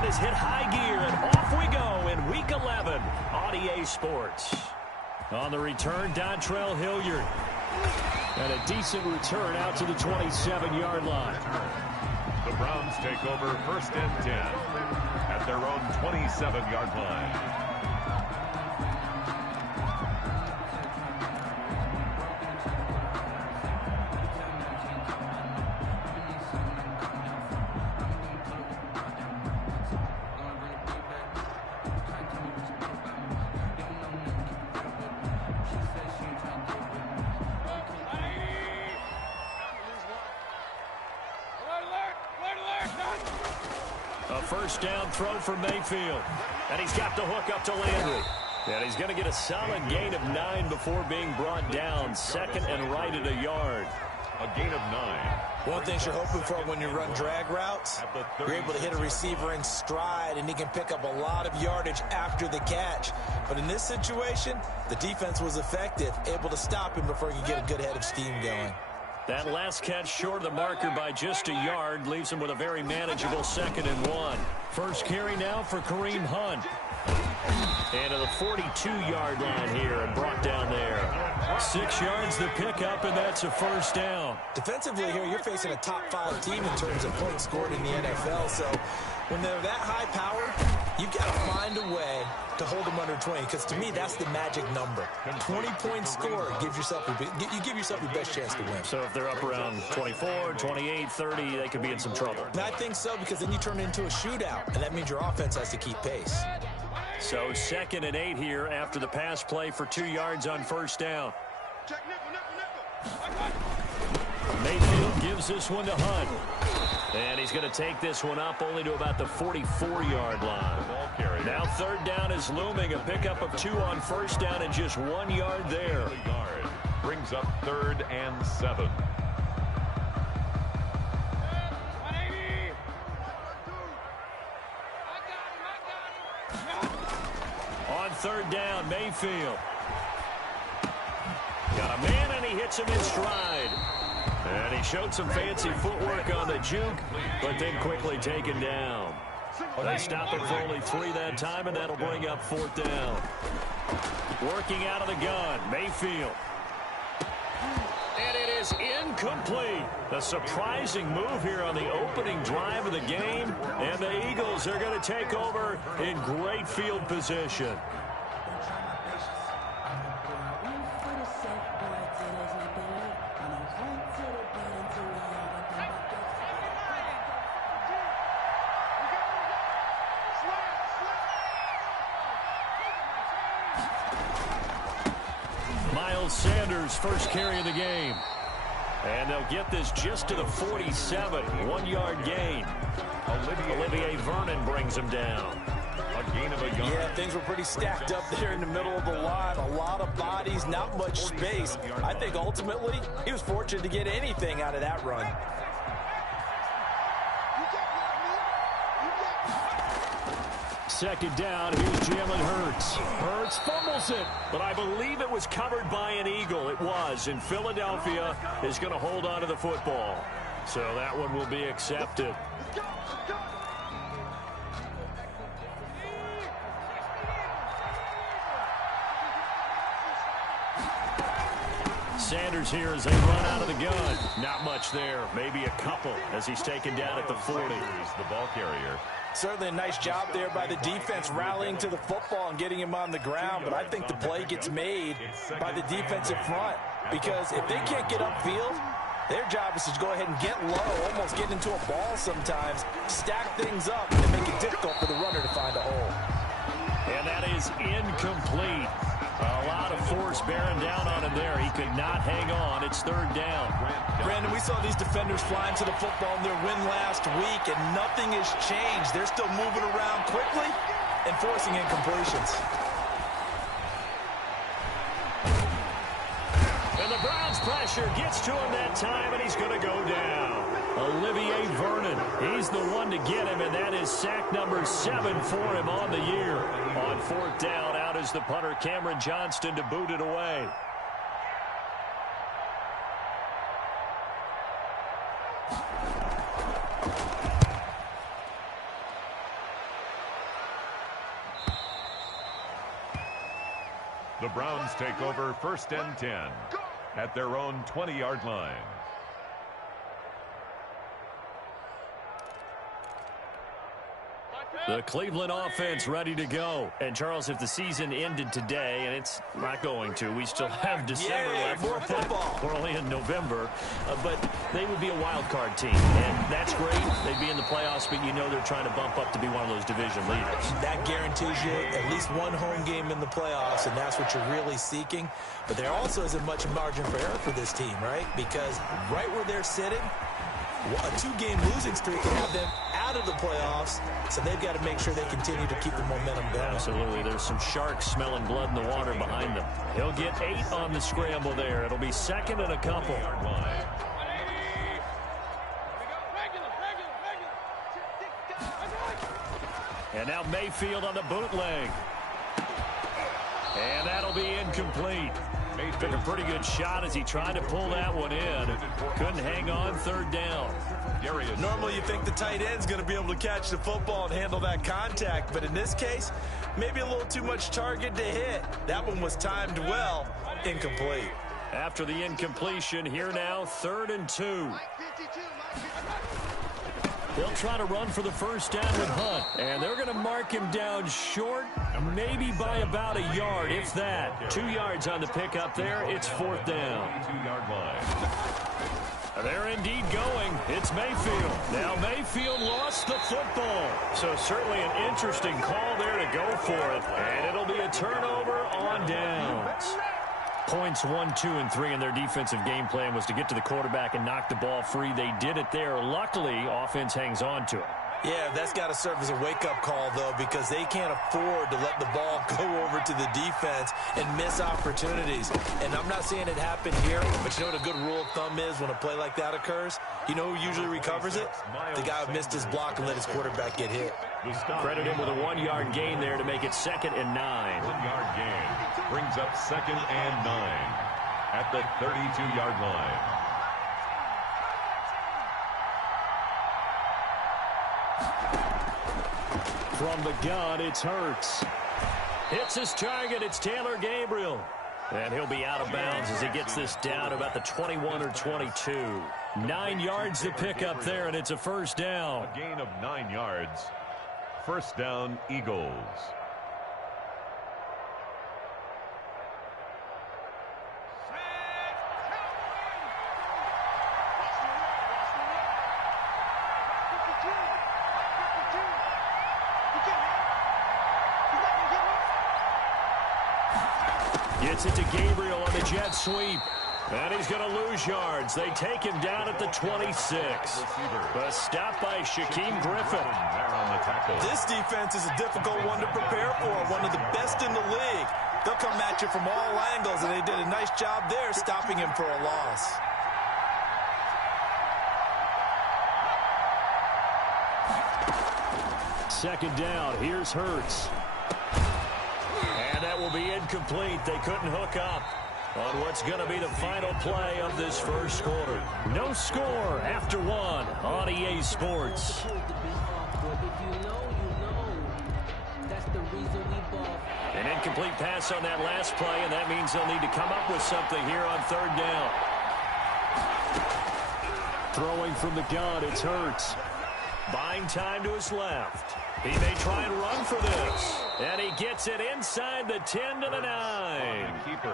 action has hit high gear, and off we go in Week 11 on EA Sports. On the return, Dontrell Hilliard. And a decent return out to the 27-yard line. The Browns take over 1st and 10 at their own 27-yard line. A first down throw for Mayfield. And he's got the hook up to Landry. And he's going to get a solid gain of 9 before being brought down. 2nd and right at a yard. A gain of 9. One thing you're hoping for when you run drag routes, you're able to hit a receiver in stride, and he can pick up a lot of yardage after the catch. But in this situation, the defense was effective, able to stop him before he could get a good head of steam going. That last catch short of the marker by just a yard leaves him with a very manageable 2nd and 1. First carry now for Kareem Hunt. And to the 42-yard line here and brought down there. 6 yards the pickup, and that's a first down. Defensively here, you're facing a top-5 team in terms of points scored in the NFL. So when they're that high power, you've got to find a way to hold them under 20, because to me, that's the magic number. 20 points scored gives yourself you give yourself your best chance to win. So if they're up around 24, 28, 30, they could be in some trouble. And I think so, because then you turn it into a shootout, and that means your offense has to keep pace. So 2nd and 8 here after the pass play for 2 yards on first down. Mayfield gives this one to Hunt. And he's going to take this one up only to about the 44-yard line. Now 3rd down is looming. A pickup of 2 on first down and just 1 yard there. Brings up 3rd and 7. On 3rd down, Mayfield. Got a man, and he hits him in stride. And he showed some fancy footwork on the juke, but then quickly taken down. They stop him for only 3 that time, and that'll bring up 4th down. Working out of the gun, Mayfield. And it is incomplete. A surprising move here on the opening drive of the game, and the Eagles are going to take over in great field position. Sanders' first carry of the game. And they'll get this just to the 47. 1-yard gain. Olivier Vernon brings him down. A gain of a yard. Yeah, things were pretty stacked up there in the middle of the line. A lot of bodies, not much space. I think ultimately he was fortunate to get anything out of that run. Second down, here's Jalen Hurts. Hurts fumbles it, but I believe it was covered by an Eagle. It was, and Philadelphia is going to hold on to the football. So that one will be accepted. Sanders here as they run out of the gun. Not much there, maybe a couple as he's taken down at the 40. The ball carrier. Certainly a nice job there by the defense rallying to the football and getting him on the ground, but I think the play gets made by the defensive front, because if they can't get upfield, their job is to go ahead and get low, almost get into a ball sometimes, stack things up, and make it difficult for the runner to find a hole. And that is incomplete. A lot of force bearing down on him there. He could not hang on. It's 3rd down. Brandon, we saw these defenders flying to the football in their win last week, and nothing has changed. They're still moving around quickly and forcing incompletions. And the Browns pressure gets to him that time, and he's going to go down. Olivier Vernon, he's the one to get him, and that is sack number 7 for him on the year. On 4th down, out is the punter, Cameron Johnston, to boot it away. The Browns take over 1st and 10 at their own 20-yard line. The Cleveland offense ready to go. And, Charles, if the season ended today, and it's not going to, we still have December left. More football. We're only in November. But they would be a wild card team. And that's great. They'd be in the playoffs, but you know they're trying to bump up to be one of those division leaders. That guarantees you at least one home game in the playoffs, and that's what you're really seeking. But there also isn't much margin for error for this team, right? Because right where they're sitting, a 2-game losing streak can have them out of the playoffs, so they've got to make sure they continue to keep the momentum going. Absolutely. There's some sharks smelling blood in the water behind them. He'll get 8 on the scramble there. It'll be 2nd and a couple. And now Mayfield on the bootleg. And that'll be incomplete. Took a pretty good shot as he tried to pull that one in. Couldn't hang on, 3rd down. Normally you think the tight end's going to be able to catch the football and handle that contact, but in this case, maybe a little too much target to hit. That one was timed well, incomplete. After the incompletion, here now, 3rd and 2. They'll try to run for the 1st down with Hunt. And they're going to mark him down short, maybe by about a yard, if that. 2 yards on the pickup there. It's 4th down. 2-yard line. They're indeed going. It's Mayfield. Now Mayfield lost the football. So certainly an interesting call there to go for it. And it'll be a turnover on downs. Points 1, 2, and 3 in their defensive game plan was to get to the quarterback and knock the ball free. They did it there. Luckily, offense hangs on to it. Yeah, that's got to serve as a wake-up call, though, because they can't afford to let the ball go over to the defense and miss opportunities. And I'm not saying it happened here, but you know what a good rule of thumb is when a play like that occurs? You know who usually recovers it? The guy who missed his block and let his quarterback get hit. Credit him with a 1-yard gain there to make it 2nd and 9. 1-yard gain brings up 2nd and 9 at the 32-yard line. From the gun, it's Hurts. Hits his target. It's Taylor Gabriel. And he'll be out of bounds as he gets this down about the 21 or 22. 9 yards to pick up there, and it's a 1st down. A gain of 9 yards. 1st down, Eagles. Gets it to Gabriel on the jet sweep. And he's going to lose yards. They take him down at the 26. A stop by Shaquem Griffin. This defense is a difficult one to prepare for, one of the best in the league. They'll come at you from all angles, and they did a nice job there stopping him for a loss. Second down. Here's Hurts. And that will be incomplete. They couldn't hook up on what's going to be the final play of this first quarter. No score after 1 on EA Sports. An incomplete pass on that last play, and that means they'll need to come up with something here on 3rd down. Throwing from the gun, it's Hurts. Buying time to his left. He may try and run for this. And he gets it inside the 10 to the 9.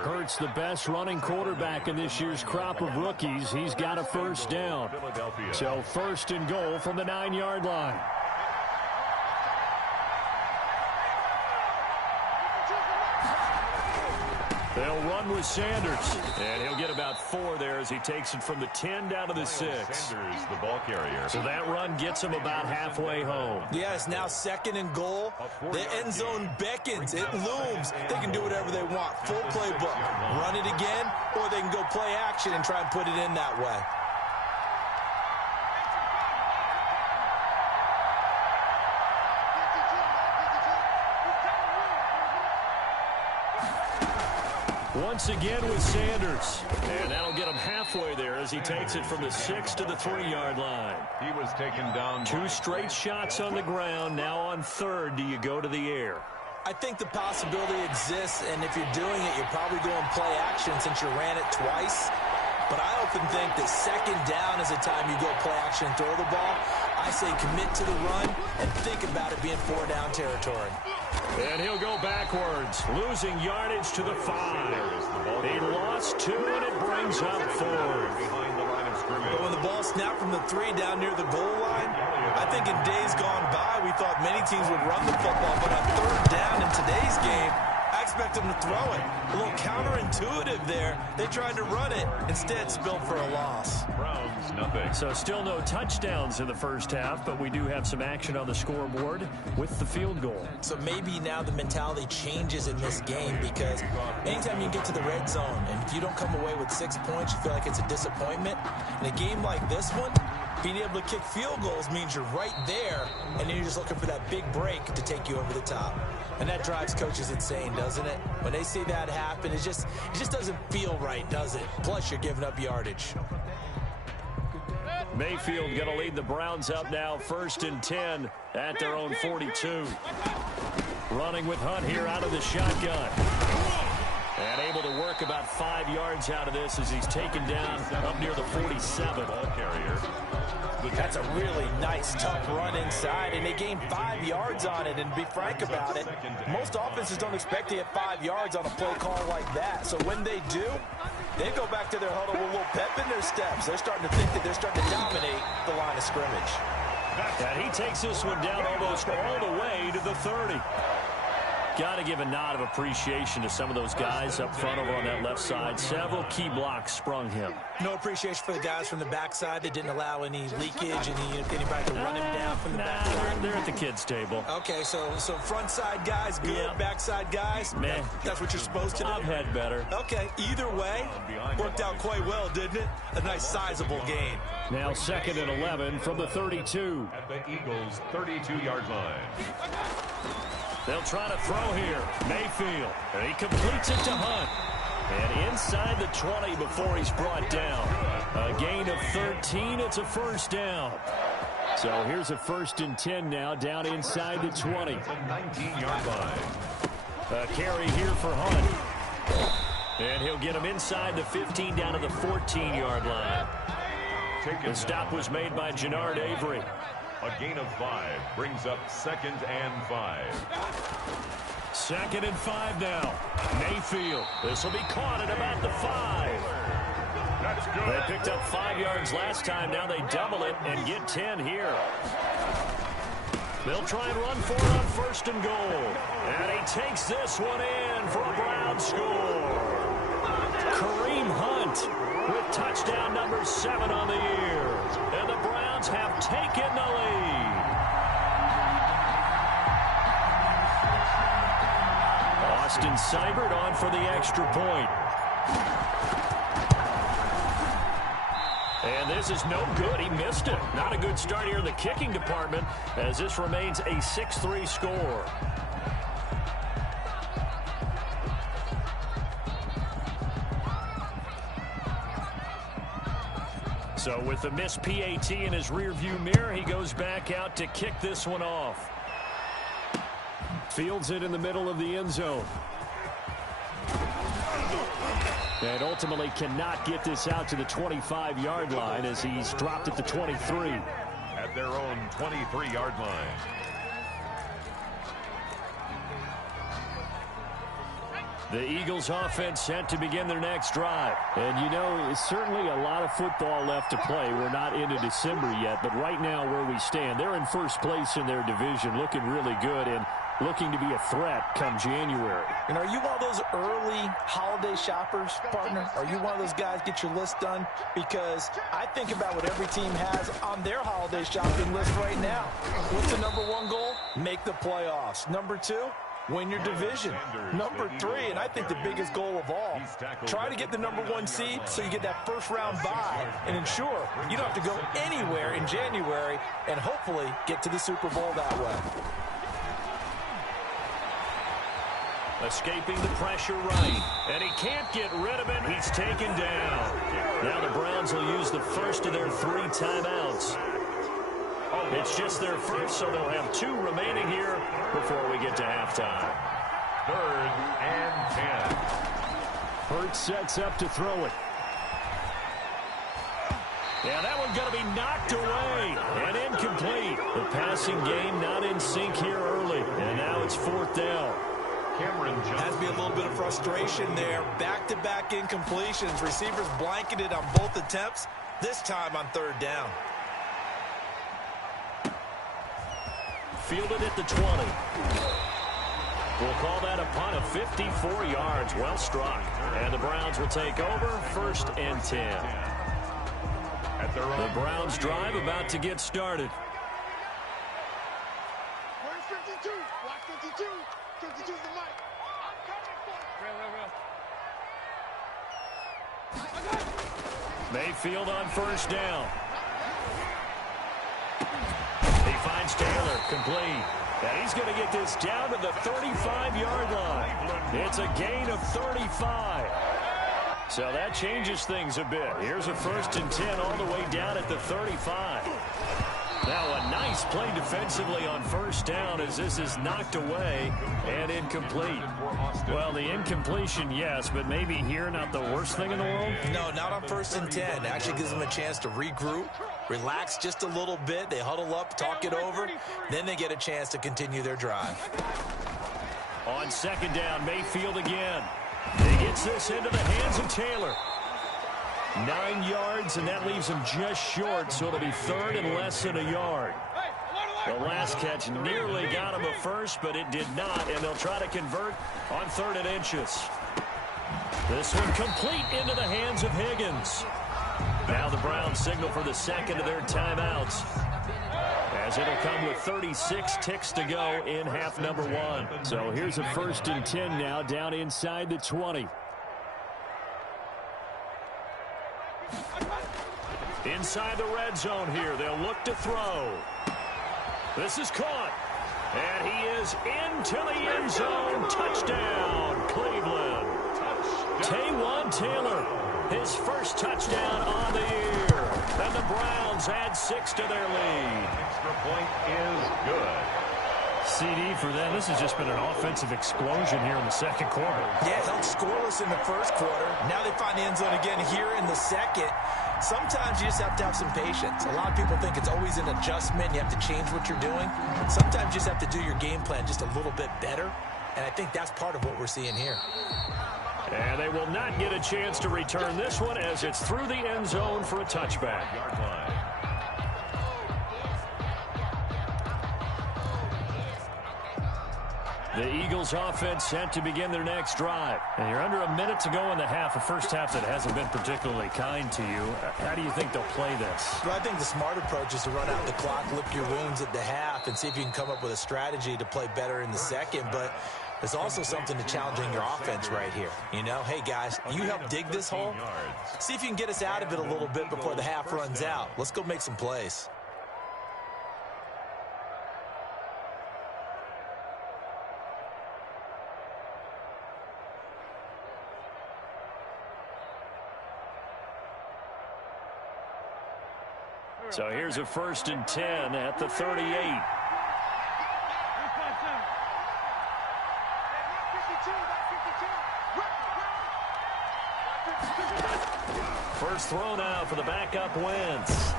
Hurts the best running quarterback in this year's crop of rookies. He's got a 1st down. So 1st and goal from the 9-yard line. They'll run with Sanders. And he'll get about 4 there as he takes it from the 10 down to the 6. Sanders, the ball carrier. So that run gets him about halfway home. Yeah, it's now 2nd and goal. The end zone beckons. It looms. They can do whatever they want. Full playbook. Run it again, or they can go play action and try and put it in that way. Once again with Sanders. And that'll get him halfway there as he takes it from the 6 to the 3-yard line. He was taken down. 2 straight shots on the ground. Now on 3rd, do you go to the air? I think the possibility exists, and if you're doing it, you're probably going play action since you ran it twice. But I often think that second down is a time you go play action and throw the ball. I say commit to the run and think about it being 4-down territory. And he'll go backwards, losing yardage to the 5. He lost 2, and it brings up 4. But when the ball snapped from the 3 down near the goal line, I think in days gone by, we thought many teams would run the football. But on third down in today's game, I expect them to throw it. A little counterintuitive there. They tried to run it, instead spilled for a loss. Browns, nothing. So still no touchdowns in the first half, but we do have some action on the scoreboard with the field goal. So maybe now the mentality changes in this game, because anytime you get to the red zone, and if you don't come away with 6 points, you feel like it's a disappointment. In a game like this one, being able to kick field goals means you're right there, and then you're just looking for that big break to take you over the top. And that drives coaches insane, doesn't it? When they see that happen, it just doesn't feel right, does it? Plus, you're giving up yardage. Mayfield going to lead the Browns up now, 1st and 10 at their own 42. Running with Hunt here out of the shotgun. And able to work about 5 yards out of this as he's taken down up near the 47. Ball carrier. That's a really nice, tough run inside, and they gained 5 yards on it. And to be frank about it, most offenses don't expect to get 5 yards on a play call like that. So when they do, they go back to their huddle with a little pep in their steps. They're starting to think that they're starting to dominate the line of scrimmage. And he takes this one down almost all the way to the 30. Got to give a nod of appreciation to some of those guys up front over on that left side. Several key blocks sprung him. No appreciation for the guys from the backside that didn't allow any leakage, anybody to run him down from the backside. They're at the kids' table. Okay, so front side guys good, Yeah. backside guys, Man, that's what you're supposed to do. I've had better. Okay, either way, worked out quite well, didn't it? A nice sizable gain. Now 2nd and 11 from the 32. At the Eagles' 32-yard line. They'll try to throw here. Mayfield. And he completes it to Hunt. And inside the 20 before he's brought down. A gain of 13. It's a 1st down. So here's a 1st and 10 now down inside the 20. The 19-yard line. A carry here for Hunt. And he'll get him inside the 15 down to the 14-yard line. The stop was made by Jannard Avery. A gain of 5 brings up 2nd and 5. 2nd and 5 now. Mayfield. This will be caught at about the 5. That's good. They picked up 5 yards last time. Now they double it and get 10 here. They'll try and run for it on 1st and goal. And he takes this one in for a Brown score. Kareem Hunt with touchdown number 7 on the year. And the Browns have taken the lead. Austin Seibert on for the extra point. And this is no good. He missed it. Not a good start here in the kicking department as this remains a 6-3 score. So with the missed PAT in his rearview mirror, he goes back out to kick this one off. Fields it in the middle of the end zone. And ultimately cannot get this out to the 25-yard line as he's dropped at the 23. At their own 23-yard line. The Eagles offense set to begin their next drive. And you know, it's certainly a lot of football left to play. We're not into December yet, but right now where we stand, they're in first place in their division, looking really good and looking to be a threat come January. And are you one of those early holiday shoppers, partner? Are you one of those guys get your list done? Because I think about what every team has on their holiday shopping list right now. What's the number 1 goal? Make the playoffs. Number 2? Win your division. Number 3, and I think the biggest goal of all, try to get the number 1 seed so you get that first-round bye and ensure you don't have to go anywhere in January and hopefully get to the Super Bowl that way. Escaping the pressure right, and he can't get rid of it. He's taken down. Now the Browns will use the first of their 3 timeouts. It's just their first, so they'll have 2 remaining here before we get to halftime. 3rd and 10. Hurts sets up to throw it. Yeah, that one's going to be knocked away and incomplete. The passing game not in sync here early, and now it's 4th down. Has to be a little bit of frustration there. Back-to-back incompletions. Receivers blanketed on both attempts, this time on 3rd down. Fielded at the 20. We'll call that a punt of 54 yards. Well struck. And the Browns will take over 1st and 10. The Browns drive about to get started. Where's 52? Watch 52. 52's the mic. I'm coming for Mayfield on 1st down. He finds Taylor, complete. And he's going to get this down to the 35-yard line. It's a gain of 35. So that changes things a bit. Here's a 1st and 10 all the way down at the 35. Now a nice play defensively on 1st down as this is knocked away and incomplete. Well, the incompletion, yes, but maybe here not the worst thing in the world? No, not on 1st and 10. It actually gives them a chance to regroup, relax just a little bit. They huddle up, talk it over. Then they get a chance to continue their drive. On 2nd down, Mayfield again. He gets this into the hands of Taylor. 9 yards, and that leaves him just short, so it'll be 3rd and less than a yard. The last catch nearly got him a first, but it did not, and they'll try to convert on 3rd and inches. This one complete into the hands of Higgins. Now the Browns signal for the 2nd of their timeouts, as it'll come with 36 ticks to go in half number 1. So here's a 1st and 10 now down inside the 20. Inside the red zone here, they'll look to throw. This is caught, and he is into the end zone. Touchdown, Cleveland. Taywan Taylor, his first touchdown on the year. And the Browns add 6 to their lead. Extra point is good. CD for them. This has just been an offensive explosion here in the 2nd quarter. Yeah, held scoreless in the 1st quarter. Now they find the end zone again here in the 2nd. Sometimes you just have to have some patience. A lot of people think it's always an adjustment. You have to change what you're doing. Sometimes you just have to do your game plan just a little bit better. And I think that's part of what we're seeing here. And they will not get a chance to return this one as it's through the end zone for a touchback. The Eagles offense set to begin their next drive. And you're under a minute to go in the half, a first half that hasn't been particularly kind to you. How do you think they'll play this? Well, I think the smart approach is to run out the clock, lick your wounds at the half, and see if you can come up with a strategy to play better in the 2nd. But there's also something to challenging your offense right here. You know, hey, guys, you help dig this hole. See if you can get us out of it a little bit before the half runs out. Let's go make some plays. So here's a 1st and 10 at the 38. First throw now for the backup Wentz.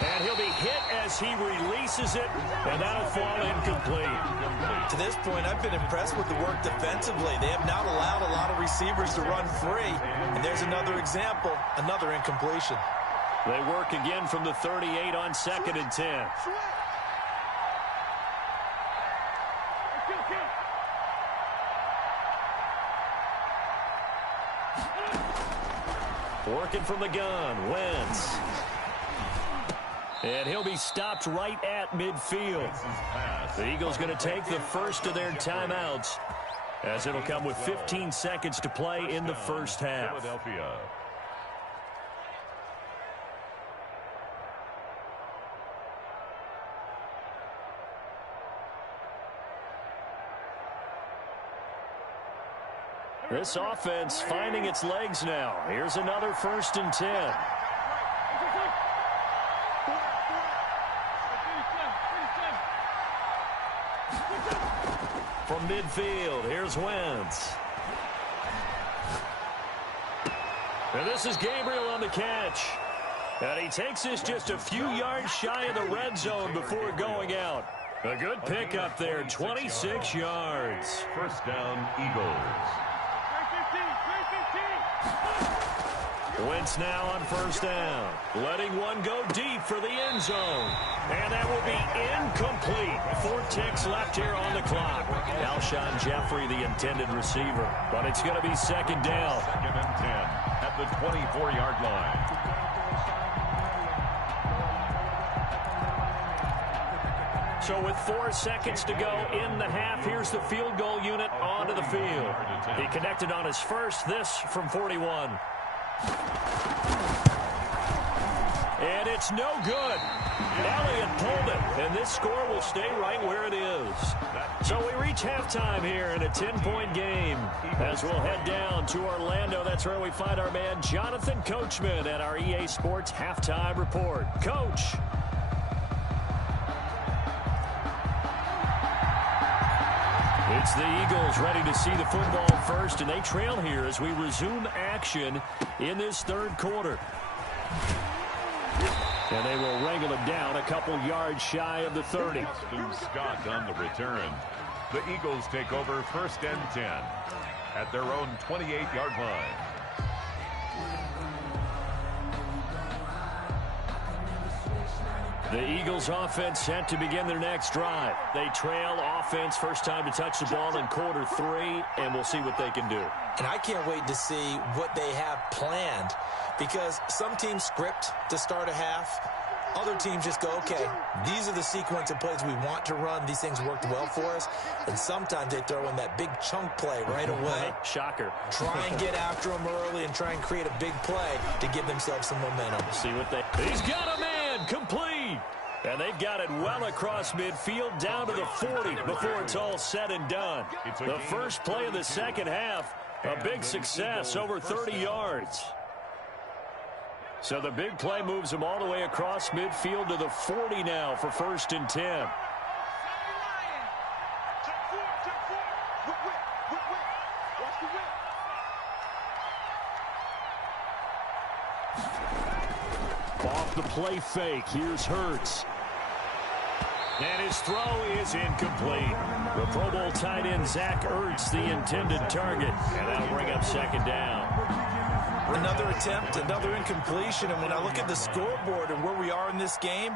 And he'll be hit as he releases it, and that'll fall incomplete. To this point, I've been impressed with the work defensively. They have not allowed a lot of receivers to run free. And there's another example, another incompletion. They work again from the 38 on 2nd and 10. Working from the gun, Wentz. And he'll be stopped right at midfield. The Eagles going to take the first of their timeouts, as it'll come with 15 seconds to play in the first half. Philadelphia. This offense finding its legs now. Here's another 1st and 10. from midfield. Here's Wentz. And this is Gabriel on the catch. And he takes this just a few yards shy of the red zone before going out. A good pickup there, 26 yards. First down, Eagles. Wentz now on first down, letting one go deep for the end zone. And that will be incomplete. 4 ticks left here on the clock. Alshon Jeffrey, the intended receiver. But it's going to be second down. Second and 10 at the 24-yard line. So with 4 seconds to go in the half, here's the field goal unit onto the field. He connected on his first, this from 41. And it's no good. Elliott pulled it, and this score will stay right where it is. So we reach halftime here in a 10-point game. As we'll head down to Orlando, that's where we find our man Jonathan Coachman at our EA Sports Halftime Report. Coach. It's the Eagles ready to see the football first, and they trail here as we resume action in this third quarter. And they will wrangle it down a couple yards shy of the 30. Scott on the return. The Eagles take over first and 10 at their own 28-yard line. The Eagles offense set to begin their next drive. They trail offense, first time to touch the ball in quarter 3, and we'll see what they can do. And I can't wait to see what they have planned, because some teams script to start a half. Other teams just go, okay, these are the sequence of plays we want to run. These things worked well for us. And sometimes they throw in that big chunk play right away. Shocker. Try and get after them early and try and create a big play to give themselves some momentum. See what they... He's got a man, complete. And they've got it well across midfield down to the 40 before it's all said and done. The first play of the second half, a big success, over 30 yards. So the big play moves them all the way across midfield to the 40 now for first and 10. Off the play fake, here's Hurts. And his throw is incomplete. The Pro Bowl tight end Zach Ertz, the intended target. And that'll bring up second down. Another attempt, another incompletion, and when I look at the scoreboard and where we are in this game,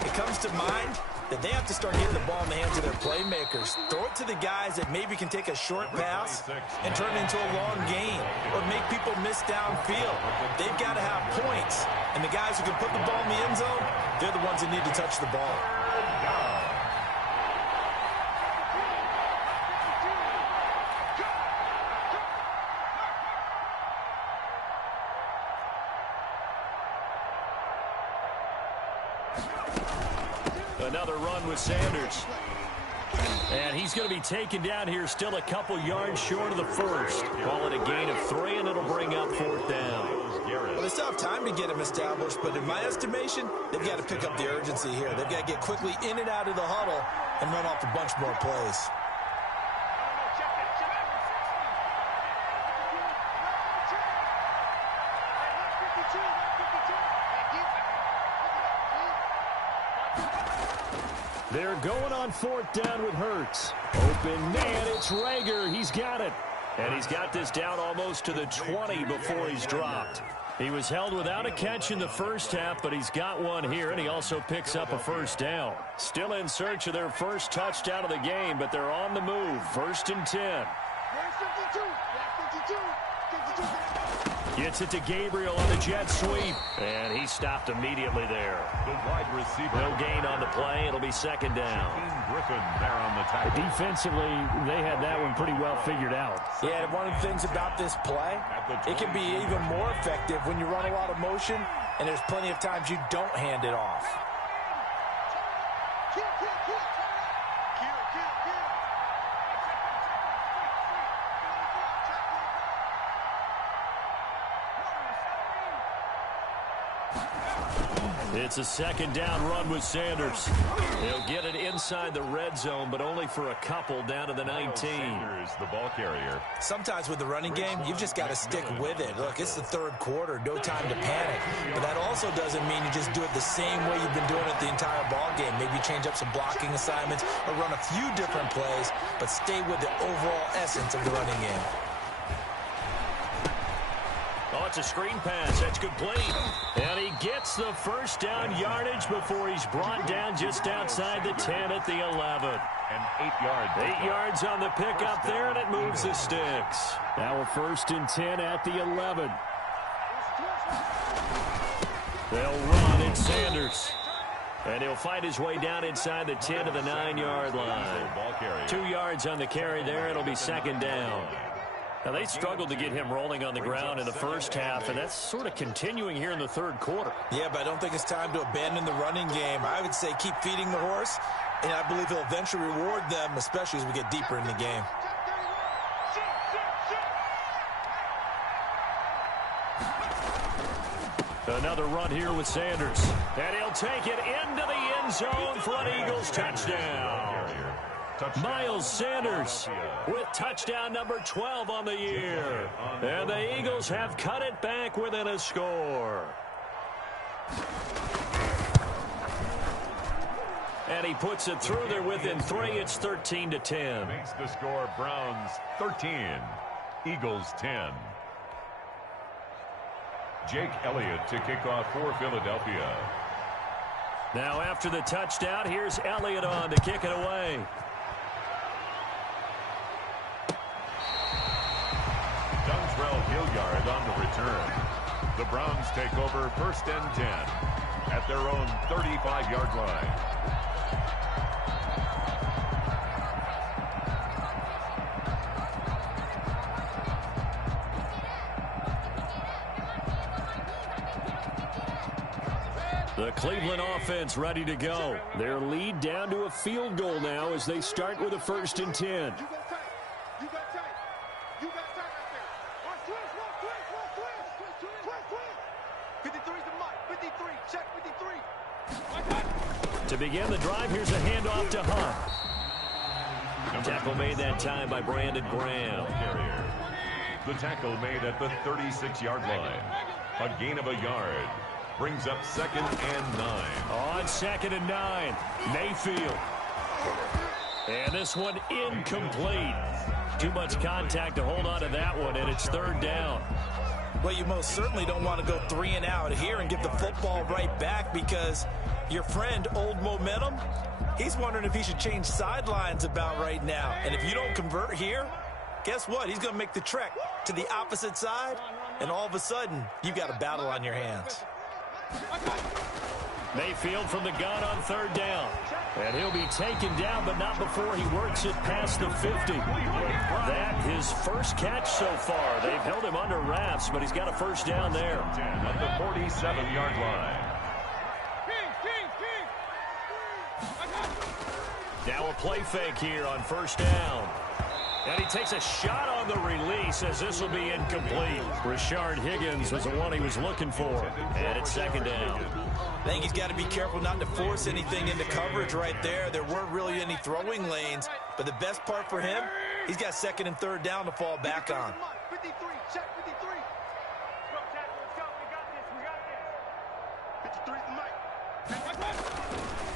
it comes to mind that they have to start getting the ball in the hands of their playmakers. Throw it to the guys that maybe can take a short pass and turn it into a long gain or make people miss downfield. They've got to have points, and the guys who can put the ball in the end zone, they're the ones that need to touch the ball. Another run with Sanders. And he's going to be taken down here still a couple yards short of the first. Call it a gain of 3, and it'll bring up fourth down. Well, they still have time to get him established, but in my estimation, they've got to pick up the urgency here. They've got to get quickly in and out of the huddle and run off a bunch more plays. They're going on fourth down with Hurts. Open man, it's Rager. He's got it. And he's got this down almost to the 20 before he's dropped. He was held without a catch in the first half, but he's got one here, and he also picks up a first down. Still in search of their first touchdown of the game, but they're on the move. First and 10. Gets it to Gabriel on the jet sweep. And he stopped immediately there. The wide receiver. No gain on the play. It'll be second down. Griffin there on the tackle. Defensively, they had that one pretty well figured out. Yeah, one of the things about this play, it can be even more effective when you run a lot of motion, and there's plenty of times you don't hand it off. It's a second down run with Sanders. He'll get it inside the red zone, but only for a couple down to the 19. Sanders, the ball carrier. Sometimes with the running game, you've just got to stick with it. Look, it's the third quarter, no time to panic. But that also doesn't mean you just do it the same way you've been doing it the entire ball game. Maybe change up some blocking assignments or run a few different plays, but stay with the overall essence of the running game. Oh, it's a screen pass. That's complete. And he gets the first down yardage before he's brought down just outside the 10 at the 11. And 8 yards. 8 yards on the pickup there, and it moves the sticks. Now a 1st and 10 at the 11. They'll run. It's Sanders. And he'll fight his way down inside the 10 to the 9-yard line. 2 yards on the carry there. It'll be second down. Now, they struggled to get him rolling on the ground in the first half, and that's sort of continuing here in the third quarter. Yeah, but I don't think it's time to abandon the running game. I would say keep feeding the horse, and I believe he'll eventually reward them, especially as we get deeper in the game. Another run here with Sanders. And he'll take it into the end zone for an Eagles touchdown. Miles Sanders with touchdown number 12 on the year. And the Eagles have cut it back within a score. And he puts it through there within 3. It's 13-10. Makes the score Browns 13, Eagles 10. Jake Elliott to kick off for Philadelphia. Now after the touchdown, here's Elliott on to kick it away. Dontrell Hilliard on the return. The Browns take over 1st and 10 at their own 35-yard line. The Cleveland offense ready to go. Their lead down to a field goal now as they start with a 1st and 10. To begin the drive, here's a handoff to Hunt. Tackle made that time by Brandon Graham. The tackle made at the 36-yard line. A gain of a yard. Brings up 2nd and 9. On 2nd and 9, Mayfield. And this one incomplete. Too much contact to hold on to that one, and it's 3rd down. Well, you most certainly don't want to go 3 and out here and give the football right back because your friend, Old Momentum, he's wondering if he should change sidelines about right now. And if you don't convert here, guess what? He's going to make the trek to the opposite side, and all of a sudden, you've got a battle on your hands. Mayfield from the gun on 3rd down. And he'll be taken down, but not before he works it past the 50. That his first catch so far. They've held him under wraps, but he's got a 1st down there. At the 47-yard line. Now a play fake here on 1st down. And he takes a shot on the release as this will be incomplete. Rashard Higgins was the one he was looking for. And it's 2nd down. I think he's got to be careful not to force anything into coverage right there. There weren't really any throwing lanes. But the best part for him, he's got 2nd and 3rd down to fall back on. 53, check 53. Go, tackle, let's go. We got this. 53 is the mic.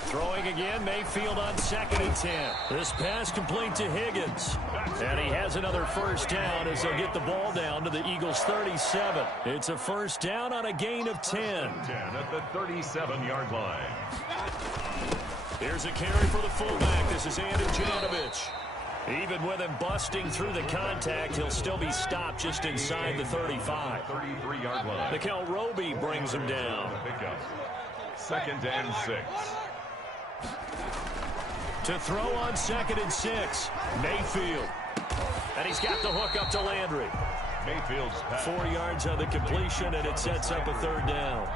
Throwing again, Mayfield on 2nd and 10. This pass complete to Higgins. And he has another 1st down as they'll get the ball down to the Eagles' 37. It's a 1st down on a gain of 10. 10 at the 37-yard line. Here's a carry for the fullback. This is Andy Janovich. Even with him busting through the contact, he'll still be stopped just inside the 35. 33-yard line. Mikel Roby brings him down. Pickup. 2nd and 6. To throw on 2nd and 6, Mayfield. And he's got the hook up to Landry. Mayfield's pass. 4 yards on the completion, and it sets up a 3rd down.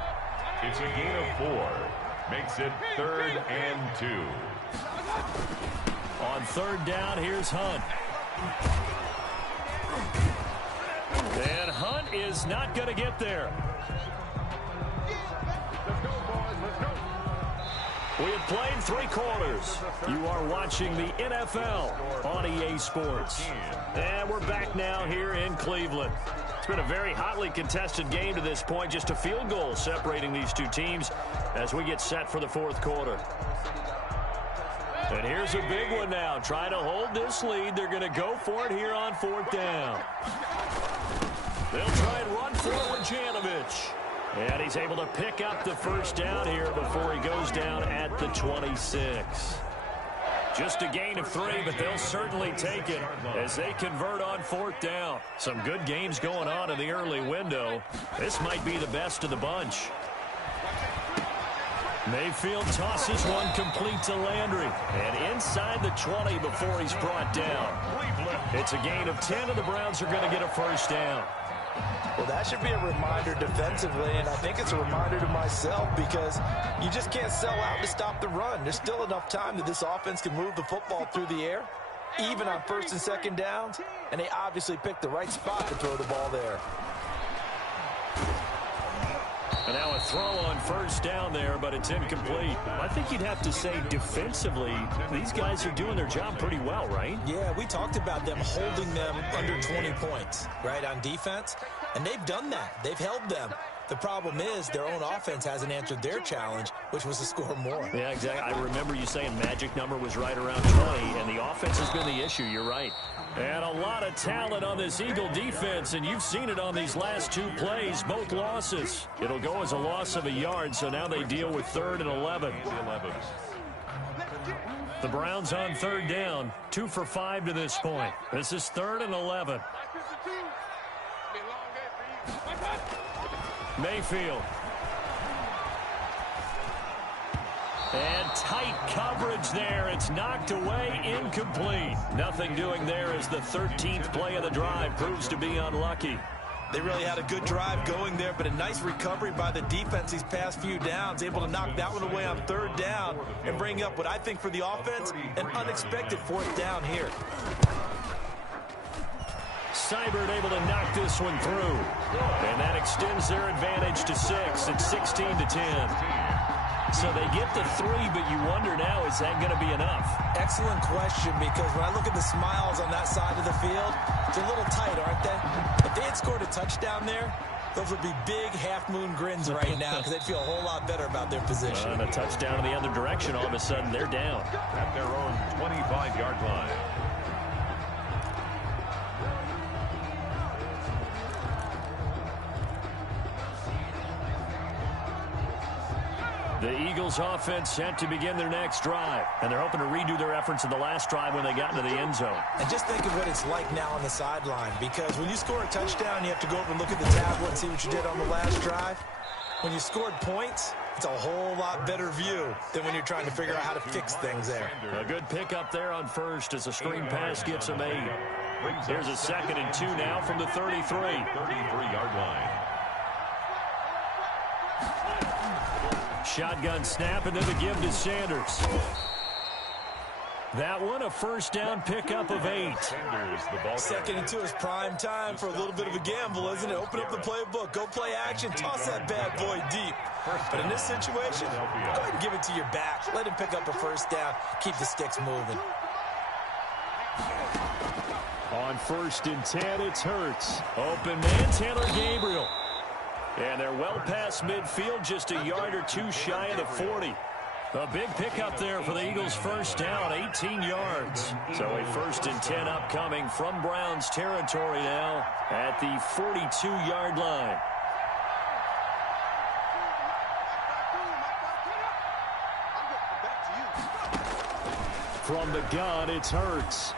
It's a gain of 4. Makes it 3rd and 2. On 3rd down, here's Hunt. And Hunt is not going to get there. We have played 3 quarters. You are watching the NFL on EA Sports. And we're back now here in Cleveland. It's been a very hotly contested game to this point. Just a field goal separating these two teams as we get set for the 4th quarter. And here's a big one now. Trying to hold this lead. They're going to go for it here on 4th down. They'll try and run for it with Janovich. And he's able to pick up the 1st down here before he goes down at the 26. Just a gain of 3, but they'll certainly take it as they convert on 4th down. Some good games going on in the early window. This might be the best of the bunch. Mayfield tosses one complete to Landry. And inside the 20 before he's brought down. It's a gain of 10, and the Browns are going to get a 1st down. Well, that should be a reminder defensively, and I think it's a reminder to myself because you just can't sell out to stop the run. There's still enough time that this offense can move the football through the air, even on 1st and 2nd downs, and they obviously picked the right spot to throw the ball there. And now a throw on 1st down there, but it's incomplete. I think you'd have to say defensively, these guys are doing their job pretty well, right? Yeah, we talked about them holding them under 20 points, right, on defense. And they've done that. They've held them. The problem is their own offense hasn't answered their challenge, which was to score more. Yeah, exactly. I remember you saying magic number was right around 20, and the offense has been the issue. You're right. And a lot of talent on this Eagle defense, and you've seen it on these last 2 plays, both losses. It'll go as a loss of a yard, so now they deal with 3rd and 11. The Browns on 3rd down, 2 for 5 to this point. This is 3rd and 11. Mayfield. And tight coverage there. It's knocked away, incomplete. Nothing doing there as the 13th play of the drive proves to be unlucky. They really had a good drive going there, but a nice recovery by the defense these past few downs, able to knock that one away on 3rd down and bring up what I think for the offense, an unexpected 4th down here. Seibert able to knock this one through. And that extends their advantage to 6. It's 16 to 10. So they get the 3, but you wonder now, is that going to be enough? Excellent question, because when I look at the smiles on that side of the field, it's a little tight, aren't they? If they had scored a touchdown there, those would be big half-moon grins right now because they'd feel a whole lot better about their position. And a touchdown in the other direction, all of a sudden they're down. At their own 25-yard line. The Eagles offense set to begin their next drive, and they're hoping to redo their efforts in the last drive when they got into the end zone. And just think of what it's like now on the sideline, because when you score a touchdown, you have to go over and look at the tablet and see what you did on the last drive. When you scored points, it's a whole lot better view than when you're trying to figure out how to fix things there. A good pickup there on 1st as a screen pass gets them 8. Here's a 2nd and 2 now from the 33. 33-yard line. Shotgun snap, and then the give to Sanders. That one, a 1st down pickup of 8. 2nd and 2 is prime time for a little bit of a gamble, isn't it? Open up the playbook, go play action, toss that bad boy deep. But in this situation, go ahead and give it to your back. Let him pick up a 1st down, keep the sticks moving. On 1st and 10, it's Hurts. Open man, Taylor Gabriel. And they're well past midfield, just a yard or 2 shy of the 40. A big pickup there for the Eagles' 1st down, 18 yards. So a 1st and 10 upcoming from Browns territory now at the 42-yard line. From the gun, it's Hurts.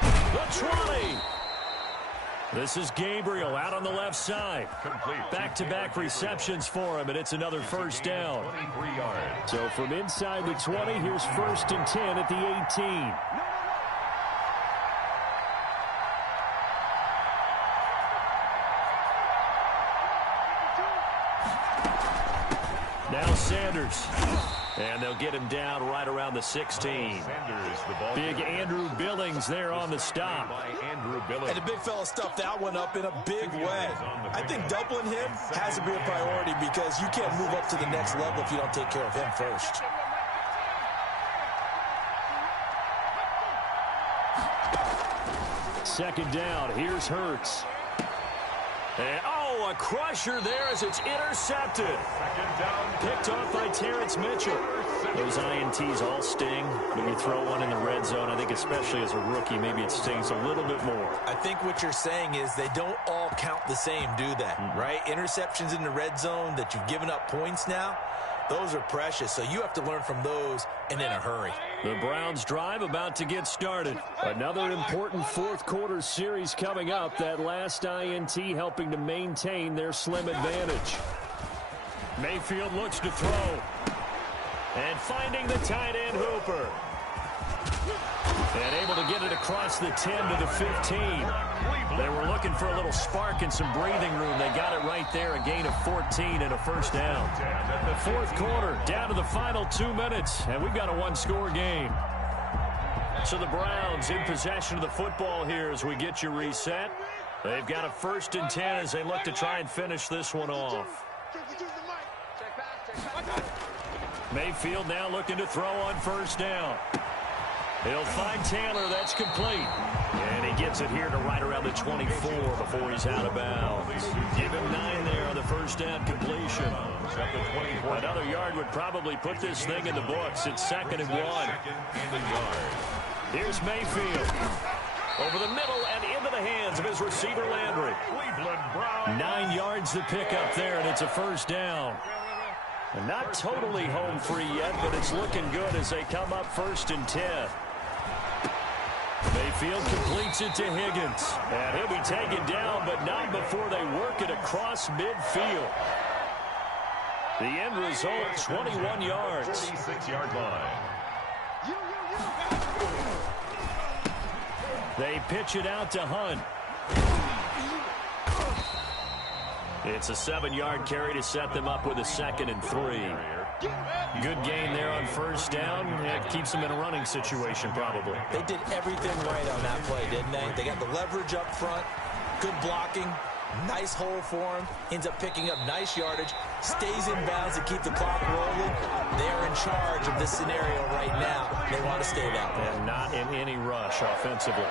The 20. This is Gabriel out on the left side. Back-to-back receptions for him, and it's another 1st down. 23 yards. So from inside the 20, here's 1st and 10 at the 18. Now Sanders. And they'll get him down right around the 16. Big Andrew Billings there on the stop. And the big fella stuffed that one up in a big way. I think doubling him has to be a priority because you can't move up to the next level if you don't take care of him first. Second down, here's Hurts. And, a crusher there as it's intercepted. Picked off by Terrence Mitchell. Those INTs all sting when you throw one in the red zone. I think especially as a rookie, maybe it stings a little bit more. I think what you're saying is they don't all count the same, do they? Right? Interceptions in the red zone that you've given up points now, those are precious. So you have to learn from those and in a hurry. The Browns drive about to get started. Another important fourth quarter series coming up. That last INT helping to maintain their slim advantage. Mayfield looks to throw. And finding the tight end Hooper. And able to get it across the 10 to the 15. They were looking for a little spark and some breathing room. They got it right there, a gain of 14 and a first down. Fourth quarter, down to the final 2 minutes, and we've got a one-score game. So the Browns in possession of the football here as we get you reset. They've got a 1st and 10 as they look to try and finish this one off. Mayfield now looking to throw on first down. He'll find Taylor. That's complete. And he gets it here to right around the 24 before he's out of bounds. Give him 9 there on the first down completion. Another yard would probably put this thing in the books. It's 2nd and 1. Here's Mayfield. Over the middle and into the hands of his receiver Landry. 9 yards to pick up there, and it's a first down. And not totally home free yet, but it's looking good as they come up 1st and 10. Mayfield completes it to Higgins. And he'll be taken down, but not before they work it across midfield. The end result, 21 yards. 36-yard line. They pitch it out to Hunt. It's a 7-yard carry to set them up with a 2nd and 3. Good gain there on first down. It keeps them in a running situation, probably. They did everything right on that play, didn't they? They got the leverage up front, good blocking, nice hole for him, ends up picking up nice yardage, stays in bounds to keep the clock rolling. They're in charge of this scenario right now. They want to stay that way. And not in any rush offensively.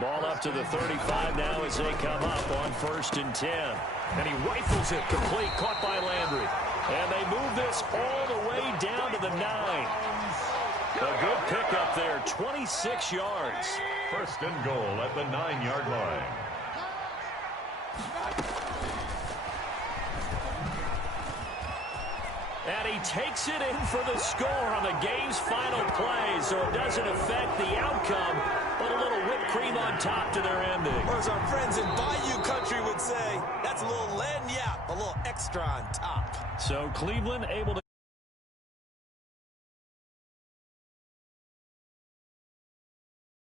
Ball up to the 35 now as they come up on 1st and 10. And he rifles it complete, caught by Landry. And they move this all the way down to the 9. A good pickup there, 26 yards. 1st and goal at the 9-yard line. And he takes it in for the score on the game's final play, so it doesn't affect the outcome, but a little whipped cream on top to their ending. Or as our friends in Bayou Country would say, that's a little lagniappe, a little extra on top. So Cleveland able to